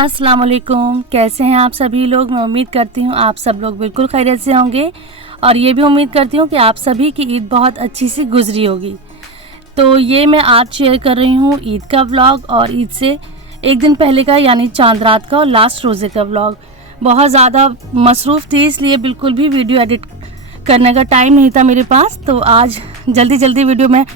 अस्सलाम वालेकुम। कैसे हैं आप सभी लोग। मैं उम्मीद करती हूँ आप सब लोग बिल्कुल खैरियत से होंगे और ये भी उम्मीद करती हूँ कि आप सभी की ईद बहुत अच्छी सी गुजरी होगी। तो ये मैं आज शेयर कर रही हूँ ईद का व्लॉग और ईद से एक दिन पहले का यानी चांद रात का और लास्ट रोज़े का व्लॉग। बहुत ज़्यादा मसरूफ़ थी इसलिए बिल्कुल भी वीडियो एडिट करने का टाइम नहीं था मेरे पास। तो आज जल्दी जल्दी वीडियो मैं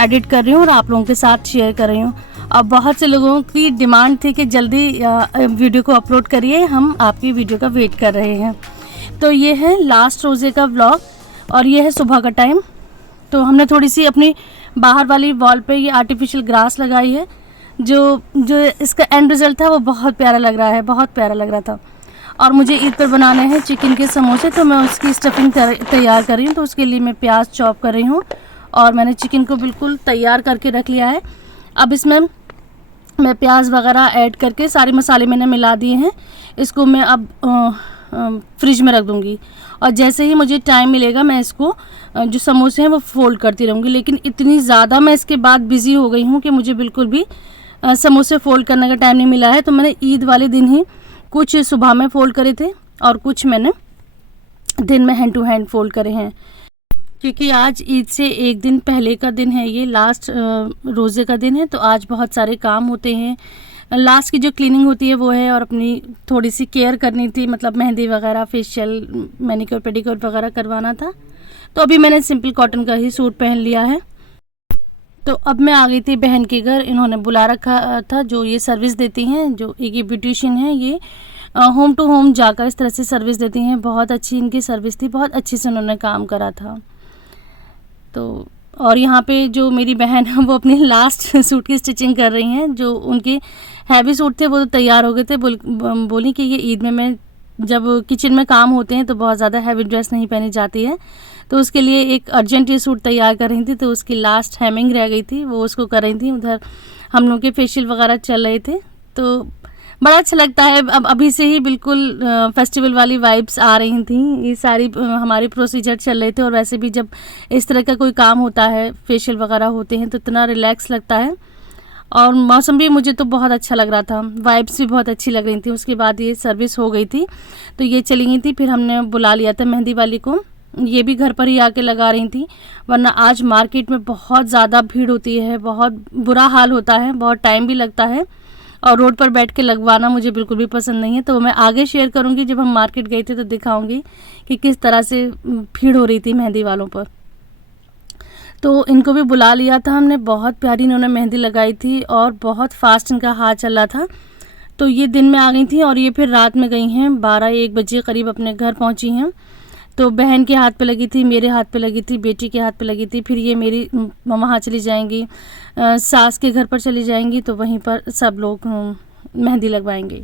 एडिट कर रही हूँ और आप लोगों के साथ शेयर कर रही हूँ। अब बहुत से लोगों की डिमांड थी कि जल्दी वीडियो को अपलोड करिए, हम आपकी वीडियो का वेट कर रहे हैं। तो ये है लास्ट रोज़े का व्लॉग और ये है सुबह का टाइम। तो हमने थोड़ी सी अपनी बाहर वाली वॉल पे ये आर्टिफिशियल ग्रास लगाई है। जो इसका एंड रिज़ल्ट था वो बहुत प्यारा लग रहा है, बहुत प्यारा लग रहा था। और मुझे ईद पर बनाने हैं चिकन के समोसे, तो मैं उसकी स्टफिंग तैयार कर रही हूँ। तो उसके लिए मैं प्याज चॉप कर रही हूँ और मैंने चिकन को बिल्कुल तैयार करके रख लिया है। अब इसमें मैं प्याज वगैरह ऐड करके सारे मसाले मैंने मिला दिए हैं। इसको मैं अब फ्रिज में रख दूँगी और जैसे ही मुझे टाइम मिलेगा मैं इसको जो समोसे हैं वो फोल्ड करती रहूँगी। लेकिन इतनी ज़्यादा मैं इसके बाद बिज़ी हो गई हूँ कि मुझे बिल्कुल भी समोसे फ़ोल्ड करने का टाइम नहीं मिला है। तो मैंने ईद वाले दिन ही कुछ सुबह में फ़ोल्ड करे थे और कुछ मैंने दिन में हैंड टू हैंड फ़ोल्ड करे हैं, क्योंकि आज ईद से एक दिन पहले का दिन है, ये लास्ट रोज़े का दिन है। तो आज बहुत सारे काम होते हैं। लास्ट की जो क्लीनिंग होती है वो है और अपनी थोड़ी सी केयर करनी थी, मतलब मेहंदी वगैरह, फेशियल, मैनिक्योर पेडिक्योर वगैरह करवाना था। तो अभी मैंने सिंपल कॉटन का ही सूट पहन लिया है। तो अब मैं आ गई थी बहन के घर। इन्होंने बुला रखा था, जो ये सर्विस देती हैं, जो एक ये ब्यूटिशियन है, ये होम टू होम जाकर इस तरह से सर्विस देती हैं। बहुत अच्छी इनकी सर्विस थी, बहुत अच्छे से उन्होंने काम करा था। तो और यहाँ पे जो मेरी बहन है वो अपनी लास्ट सूट की स्टिचिंग कर रही हैं। जो उनके हैवी सूट थे वो तो तैयार हो गए थे। बोली कि ये ईद में मैं जब किचन में काम होते हैं तो बहुत ज़्यादा हैवी ड्रेस नहीं पहनी जाती है, तो उसके लिए एक अर्जेंट ये सूट तैयार कर रही थी। तो उसकी लास्ट हेमिंग रह गई थी, वो उसको कर रही थी। उधर हम लोग के फेशियल वगैरह चल रहे थे, तो बड़ा अच्छा लगता है। अब अभी से ही बिल्कुल फेस्टिवल वाली वाइब्स आ रही थी। ये सारी हमारे प्रोसीजर चल रहे थे और वैसे भी जब इस तरह का कोई काम होता है, फेशियल वगैरह होते हैं, तो इतना रिलैक्स लगता है। और मौसम भी मुझे तो बहुत अच्छा लग रहा था, वाइब्स भी बहुत अच्छी लग रही थी। उसके बाद ये सर्विस हो गई थी तो ये चली गई थी। फिर हमने बुला लिया था मेहंदी वाली को, ये भी घर पर ही आके लगा रही थी। वरना आज मार्केट में बहुत ज़्यादा भीड़ होती है, बहुत बुरा हाल होता है, बहुत टाइम भी लगता है और रोड पर बैठ के लगवाना मुझे बिल्कुल भी पसंद नहीं है। तो मैं आगे शेयर करूंगी, जब हम मार्केट गए थे तो दिखाऊंगी कि किस तरह से भीड़ हो रही थी मेहंदी वालों पर। तो इनको भी बुला लिया था हमने। बहुत प्यारी इन्होंने मेहंदी लगाई थी और बहुत फास्ट इनका हाथ चल रहा था। तो ये दिन में आ गई थी और ये फिर रात में गई हैं, 12-1 बजे करीब अपने घर पहुँची हैं। तो बहन के हाथ पे लगी थी, मेरे हाथ पे लगी थी, बेटी के हाथ पे लगी थी। फिर ये मेरी वहाँ चली जाएंगी, सास के घर पर चली जाएंगी, तो वहीं पर सब लोग मेहंदी लगवाएंगे।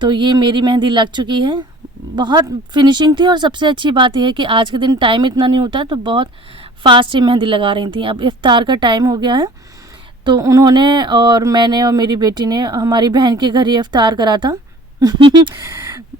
तो ये मेरी मेहंदी लग चुकी है, बहुत फिनिशिंग थी। और सबसे अच्छी बात यह है कि आज के दिन टाइम इतना नहीं होता, तो बहुत फास्ट ही मेहंदी लगा रही थी। अब इफ्तार का टाइम हो गया है, तो उन्होंने और मैंने और मेरी बेटी ने हमारी बहन के घर ही इफ्तार करा था।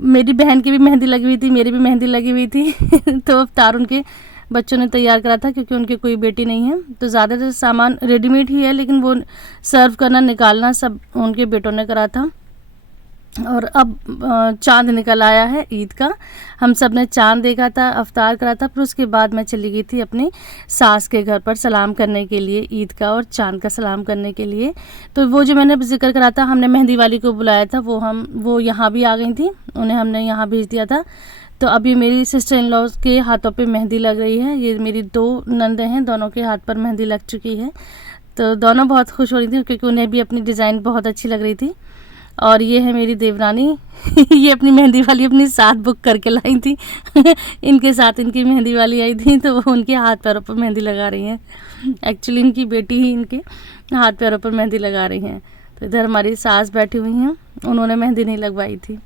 मेरी बहन की भी मेहंदी लगी हुई थी, मेरी भी मेहंदी लगी हुई थी। तो इफ्तार उनके बच्चों ने तैयार करा था, क्योंकि उनकी कोई बेटी नहीं है। तो ज़्यादातर सामान रेडीमेड ही है, लेकिन वो सर्व करना, निकालना सब उनके बेटों ने करा था। और अब चांद निकल आया है ईद का। हम सब ने चांद देखा था, अफ्तार करा था। फिर उसके बाद मैं चली गई थी अपनी सास के घर पर सलाम करने के लिए, ईद का और चांद का सलाम करने के लिए। तो वो जो मैंने जिक्र करा था, हमने मेहंदी वाली को बुलाया था, वो यहाँ भी आ गई थी, उन्हें हमने यहाँ भेज दिया था। तो अभी मेरी सिस्टर इन लॉ के हाथों पे मेहंदी लग रही है। ये मेरी 2 नंदें हैं, दोनों के हाथ पर मेहंदी लग चुकी है। तो दोनों बहुत खुश हो रही थी, क्योंकि उन्हें भी अपनी डिज़ाइन बहुत अच्छी लग रही थी। और ये है मेरी देवरानी। ये अपनी मेहंदी वाली अपनी साथ बुक करके लाई थी। इनके साथ इनकी मेहंदी वाली आई थी, तो वो उनके हाथ पैरों पर मेहंदी लगा रही हैं। एक्चुअली इनकी बेटी ही इनके हाथ पैरों पर मेहंदी लगा रही हैं। तो इधर हमारी सास बैठी हुई हैं, उन्होंने मेहंदी नहीं लगवाई थी।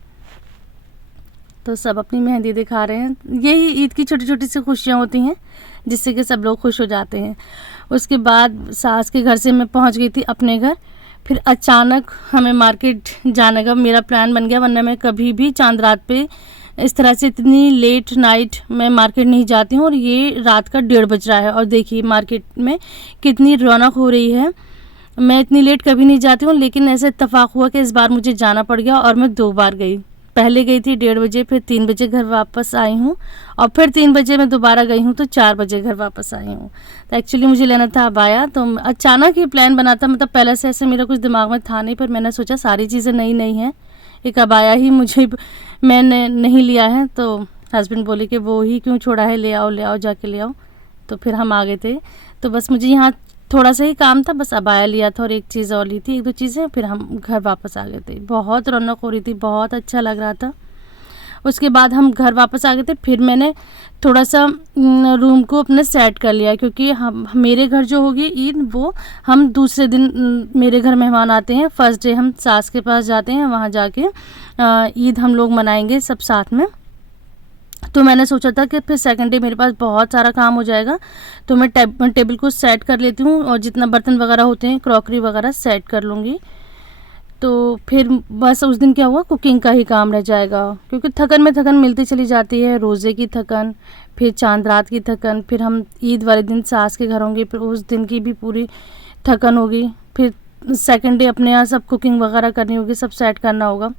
तो सब अपनी मेहंदी दिखा रहे हैं। यही ईद की छोटी छोटी सी खुशियाँ होती हैं, जिससे कि सब लोग खुश हो जाते हैं। उसके बाद सास के घर से मैं पहुंच गई थी अपने घर। फिर अचानक हमें मार्केट जाने का मेरा प्लान बन गया, वरना मैं कभी भी चांद रात पे इस तरह से इतनी लेट नाइट मैं मार्केट नहीं जाती हूँ। और ये रात का 1:30 बज रहा है और देखिए मार्केट में कितनी रौनक हो रही है। मैं इतनी लेट कभी नहीं जाती हूँ, लेकिन ऐसे इत्तेफाक हुआ कि इस बार मुझे जाना पड़ गया और मैं 2 बार गई। पहले गई थी 1:30 बजे, फिर 3 बजे घर वापस आई हूँ, और फिर 3 बजे मैं दोबारा गई हूँ तो 4 बजे घर वापस आई हूँ। तो एक्चुअली मुझे लेना था अबाया, तो अचानक ये प्लान बना था, मतलब पहले से ऐसे मेरा कुछ दिमाग में था नहीं, पर मैंने सोचा सारी चीज़ें नई नई हैं, एक अबाया ही मुझे मैंने नहीं लिया है, तो हस्बैंड बोले कि वो ही क्यों छोड़ा है, ले आओ जाके ले आओ। तो फिर हम आ गए थे। तो बस मुझे यहाँ थोड़ा सा ही काम था, बस अबाया लिया था और एक चीज़ और ली थी, 1-2 चीज़ें, फिर हम घर वापस आ गए थे। बहुत रौनक हो रही थी, बहुत अच्छा लग रहा था। उसके बाद हम घर वापस आ गए थे, फिर मैंने थोड़ा सा रूम को अपने सेट कर लिया, क्योंकि हम मेरे घर जो होगी ईद, वो हम दूसरे दिन मेरे घर मेहमान आते हैं, फर्स्ट डे हम सास के पास जाते हैं, वहाँ जाके ईद हम लोग मनाएंगे सब साथ में। तो मैंने सोचा था कि फिर सेकंड डे मेरे पास बहुत सारा काम हो जाएगा, तो मैं टेबल को सेट कर लेती हूँ और जितना बर्तन वगैरह होते हैं, क्रॉकरी वगैरह सेट कर लूँगी। तो फिर बस उस दिन क्या हुआ, कुकिंग का ही काम रह जाएगा, क्योंकि थकन में थकन मिलती चली जाती है, रोज़े की थकन, फिर चांद रात की थकन, फिर हम ईद वाले दिन सास के घर होंगे, फिर उस दिन की भी पूरी थकन होगी, फिर सेकंड डे अपने यहाँ सब कुकिंग वगैरह करनी होगी, सब सेट करना होगा।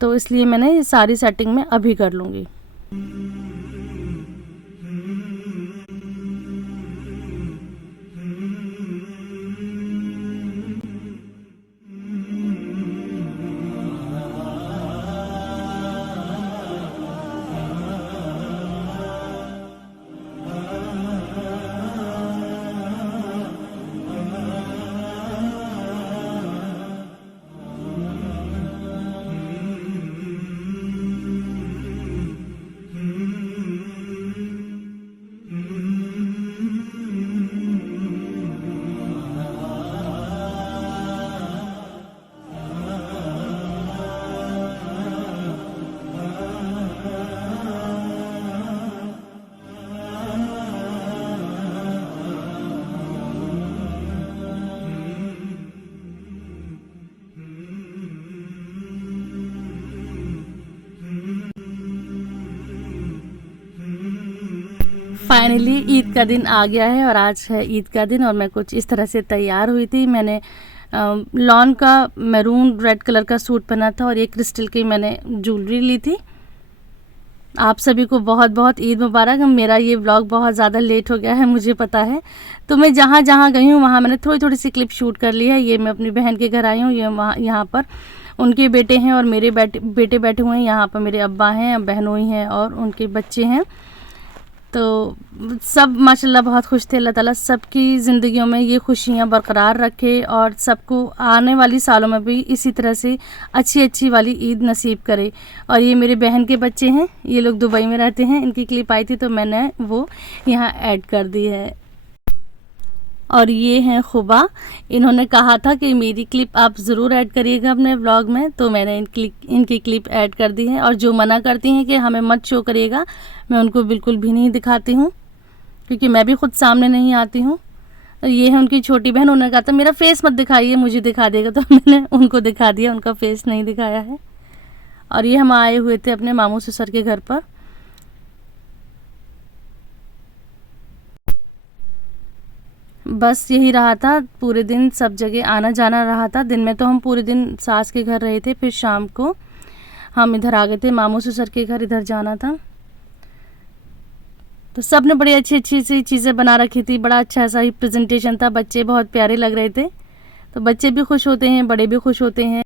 तो इसलिए मैंने ये सारी सेटिंग में अभी कर लूँगी। फाइनली ईद का दिन आ गया है और आज है ईद का दिन, और मैं कुछ इस तरह से तैयार हुई थी। मैंने लॉन का मैरून रेड कलर का सूट पहना था और ये क्रिस्टल की मैंने ज्वेलरी ली थी। आप सभी को बहुत बहुत ईद मुबारक। मेरा ये व्लॉग बहुत ज़्यादा लेट हो गया है, मुझे पता है। तो मैं जहाँ जहाँ गई हूँ वहाँ मैंने थोड़ी थोड़ी सी क्लिप शूट कर ली है। ये मैं अपनी बहन के घर आई हूँ, ये वहाँ यहाँ पर उनके बेटे हैं और मेरे बेटे बैठे हुए हैं। यहाँ पर मेरे अब्बा हैं, बहनोई हैं और उनके बच्चे हैं। तो सब माशाल्लाह बहुत खुश थे। अल्लाह ताला सबकी ज़िंदगियों में ये खुशियाँ बरकरार रखे और सबको आने वाली सालों में भी इसी तरह से अच्छी अच्छी वाली ईद नसीब करे। और ये मेरे बहन के बच्चे हैं, ये लोग दुबई में रहते हैं। इनकी क्लिप आई थी तो मैंने वो यहाँ ऐड कर दी है। और ये हैं खुबा, इन्होंने कहा था कि मेरी क्लिप आप ज़रूर ऐड करिएगा अपने व्लॉग में, तो मैंने इनकी क्लिप ऐड कर दी है। और जो मना करती हैं कि हमें मत शो करिएगा, मैं उनको बिल्कुल भी नहीं दिखाती हूँ, क्योंकि मैं भी खुद सामने नहीं आती हूँ। और ये है उनकी छोटी बहन, उन्होंने कहा था मेरा फेस मत दिखाइए, मुझे दिखा देगा, तो मैंने उनको दिखा दिया, उनका फेस नहीं दिखाया है। और ये हम आए हुए थे अपने मामू ससुर के घर पर। बस यही रहा था, पूरे दिन सब जगह आना जाना रहा था। दिन में तो हम पूरे दिन सास के घर रहे थे, फिर शाम को हम इधर आ गए थे, मामू ससुर के घर इधर जाना था। तो सब ने बड़ी अच्छी अच्छी सी चीज़ें बना रखी थी, बड़ा अच्छा सा ही प्रेजेंटेशन था, बच्चे बहुत प्यारे लग रहे थे। तो बच्चे भी खुश होते हैं, बड़े भी खुश होते हैं।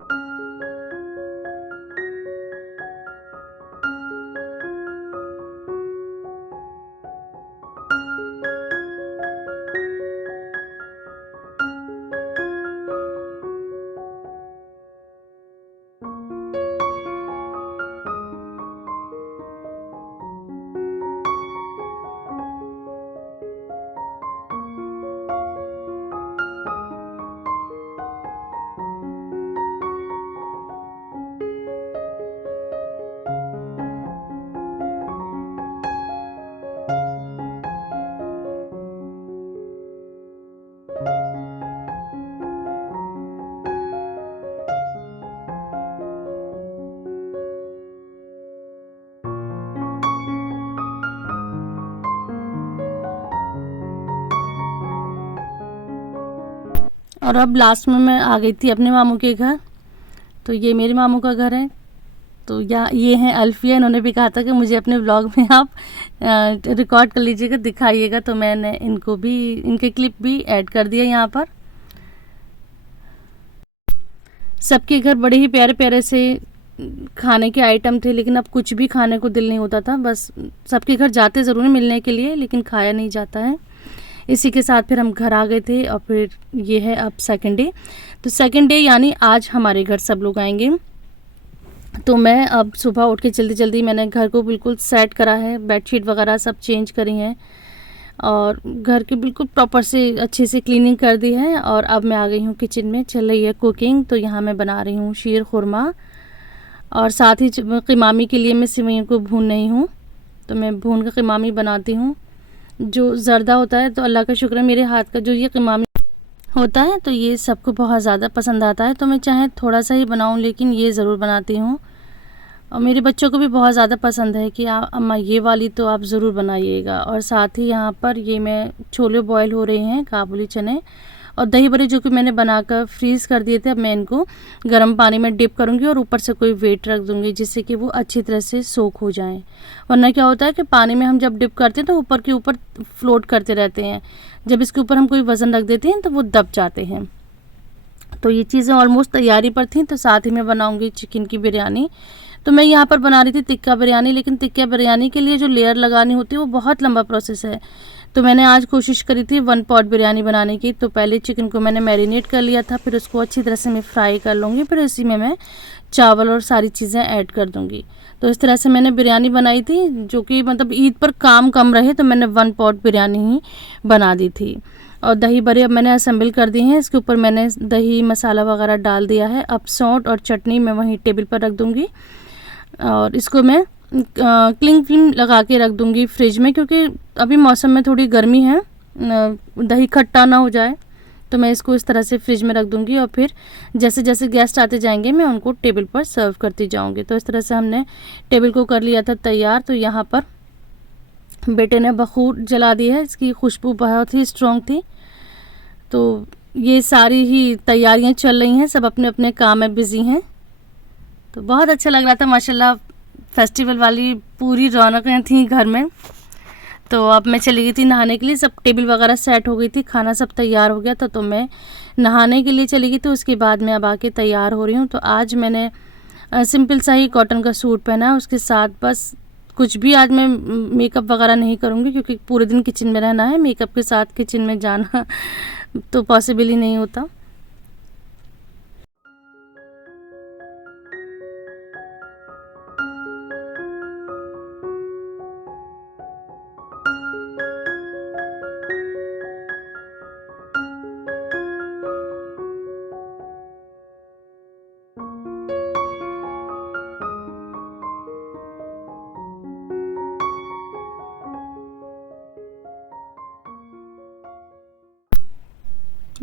और अब लास्ट में मैं आ गई थी अपने मामू के घर। तो ये मेरे मामू का घर है। तो ये हैं अल्फिया। इन्होंने भी कहा था कि मुझे अपने व्लॉग में आप रिकॉर्ड कर लीजिएगा, दिखाइएगा, तो मैंने इनको भी, इनके क्लिप भी ऐड कर दिया यहाँ पर। सबके घर बड़े ही प्यारे प्यारे से खाने के आइटम थे, लेकिन अब कुछ भी खाने को दिल नहीं होता था। बस सबके घर जाते ज़रूर हैं मिलने के लिए, लेकिन खाया नहीं जाता है। इसी के साथ फिर हम घर आ गए थे। और फिर ये है अब सेकंड डे। तो सेकंड डे यानी आज हमारे घर सब लोग आएंगे। तो मैं अब सुबह उठ के जल्दी जल्दी मैंने घर को बिल्कुल सेट करा है, बेडशीट वगैरह सब चेंज करी हैं और घर की बिल्कुल प्रॉपर से अच्छे से क्लीनिंग कर दी है। और अब मैं आ गई हूँ किचन में, चल रही है कुकिंग। तो यहाँ मैं बना रही हूँ शीर खुरमा और साथ ही क़िमामी के लिए मैं सेवइयों को भून रही हूँ। तो मैं भून के क़िमामी बनाती हूँ। जो ज़र्दा होता है, तो अल्लाह का शुक्र है मेरे हाथ का जो ये क़िमामी होता है तो ये सबको बहुत ज़्यादा पसंद आता है। तो मैं चाहे थोड़ा सा ही बनाऊँ, लेकिन ये ज़रूर बनाती हूँ। और मेरे बच्चों को भी बहुत ज़्यादा पसंद है कि अम्मा ये वाली तो आप ज़रूर बनाइएगा। और साथ ही यहाँ पर ये मैं छोले बॉयल हो रहे हैं, काबुली चने और दही बड़े जो कि मैंने बनाकर फ्रीज़ कर दिए थे। अब मैं इनको गर्म पानी में डिप करूँगी और ऊपर से कोई वेट रख दूँगी, जिससे कि वो अच्छी तरह से सोख हो जाएं। वरना क्या होता है कि पानी में हम जब डिप करते हैं तो ऊपर के ऊपर फ्लोट करते रहते हैं। जब इसके ऊपर हम कोई वज़न रख देते हैं तो वो दब जाते हैं। तो ये चीज़ें ऑलमोस्ट तैयारी पर थी। तो साथ ही मैं बनाऊँगी चिकन की बिरयानी। तो मैं यहाँ पर बना रही थी टिक्का बिरयानी, लेकिन टिक्का बिरयानी के लिए जो लेयर लगानी होती है वो बहुत लंबा प्रोसेस है। तो मैंने आज कोशिश करी थी 1 पॉट बिरयानी बनाने की। तो पहले चिकन को मैंने मैरिनेट कर लिया था, फिर उसको अच्छी तरह से मैं फ्राई कर लूँगी, फिर इसी में मैं चावल और सारी चीज़ें ऐड कर दूँगी। तो इस तरह से मैंने बिरयानी बनाई थी, जो कि मतलब ईद पर काम कम रहे तो मैंने 1 पॉट बिरयानी ही बना दी थी। और दही बड़े अब मैंने असेंबल कर दिए हैं। इसके ऊपर मैंने दही मसाला वगैरह डाल दिया है। अब सौंठ और चटनी मैं वहीं टेबल पर रख दूँगी और इसको मैं क्लिंग फिल्म लगा के रख दूँगी फ्रिज में, क्योंकि अभी मौसम में थोड़ी गर्मी है, दही खट्टा ना हो जाए। तो मैं इसको इस तरह से फ्रिज में रख दूँगी और फिर जैसे जैसे गेस्ट आते जाएंगे मैं उनको टेबल पर सर्व करती जाऊँगी। तो इस तरह से हमने टेबल को कर लिया था तैयार। तो यहाँ पर बेटे ने बखूर जला दी है, इसकी खुशबू बहुत ही स्ट्रॉन्ग थी। तो ये सारी ही तैयारियाँ चल रही हैं, सब अपने अपने काम में बिज़ी हैं। तो बहुत अच्छा लग रहा था माशाल्लाह, फेस्टिवल वाली पूरी रौनकें थी घर में। तो अब मैं चली गई थी नहाने के लिए, सब टेबल वगैरह सेट हो गई थी, खाना सब तैयार हो गया था। तो मैं नहाने के लिए चली गई थी। उसके बाद मैं अब आके तैयार हो रही हूँ। तो आज मैंने सिंपल सा ही कॉटन का सूट पहना है, उसके साथ बस कुछ भी आज मैं मेकअप वगैरह नहीं करूँगी, क्योंकि पूरे दिन किचन में रहना है। मेकअप के साथ किचन में जाना तो पॉसिबल ही नहीं होता।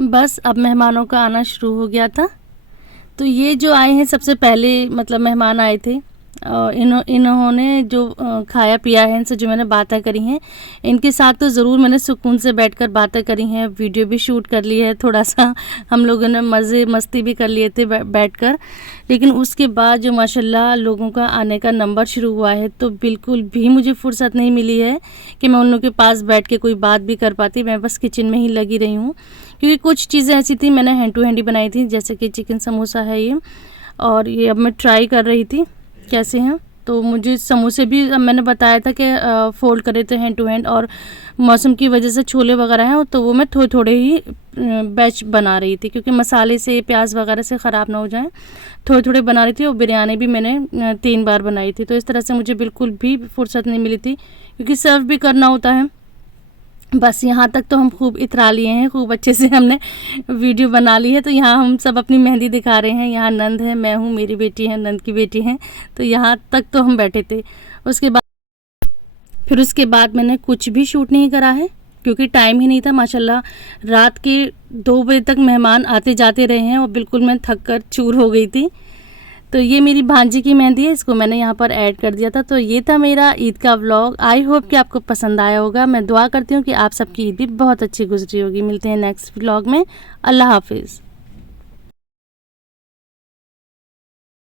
बस अब मेहमानों का आना शुरू हो गया था। तो ये जो आए हैं सबसे पहले मतलब मेहमान आए थे, इन्होंने जो खाया पिया है, इनसे जो मैंने बातें करी हैं, इनके साथ तो ज़रूर मैंने सुकून से बैठकर बातें करी हैं, वीडियो भी शूट कर ली है, थोड़ा सा हम लोगों ने मज़े मस्ती भी कर लिए थे बैठकर। लेकिन उसके बाद जो माशाल्लाह लोगों का आने का नंबर शुरू हुआ है, तो बिल्कुल भी मुझे फुर्सत नहीं मिली है कि मैं उन लोगों के पास बैठ के कोई बात भी कर पाती। मैं बस किचन में ही लगी रही हूँ, क्योंकि कुछ चीज़ें ऐसी थी मैंने हैंड टू हैंड ही बनाई थी, जैसे कि चिकन समोसा है ये, और ये अब मैं ट्राई कर रही थी कैसे हैं। तो मुझे समोसे भी मैंने बताया था कि फ़ोल्ड करे थे हैंड टू हैंड, और मौसम की वजह से छोले वगैरह हैं तो वो मैं थोड़े थोड़े ही बैच बना रही थी, क्योंकि मसाले से प्याज वगैरह से ख़राब ना हो जाए, थोड़े थोड़े बना रही थी। और बिरयानी भी मैंने 3 बार बनाई थी। तो इस तरह से मुझे बिल्कुल भी फुर्सत नहीं मिली थी, क्योंकि सर्व भी करना होता है। बस यहाँ तक तो हम खूब इतरा लिए हैं, खूब अच्छे से हमने वीडियो बना ली है। तो यहाँ हम सब अपनी मेहंदी दिखा रहे हैं। यहाँ नंद है, मैं हूँ, मेरी बेटी है, नंद की बेटी है। तो यहाँ तक तो हम बैठे थे। उसके बाद मैंने कुछ भी शूट नहीं करा है, क्योंकि टाइम ही नहीं था। माशाल्लाह रात के 2 बजे तक मेहमान आते जाते रहे हैं और बिल्कुल मैं थक कर चूर हो गई थी। तो ये मेरी भांजी की मेहंदी है, इसको मैंने यहाँ पर ऐड कर दिया था। तो ये था मेरा ईद का व्लॉग। आई होप कि आपको पसंद आया होगा। मैं दुआ करती हूँ कि आप सबकी ईद भी बहुत अच्छी गुजरी होगी। मिलते हैं नेक्स्ट व्लॉग में। अल्लाह हाफिज़।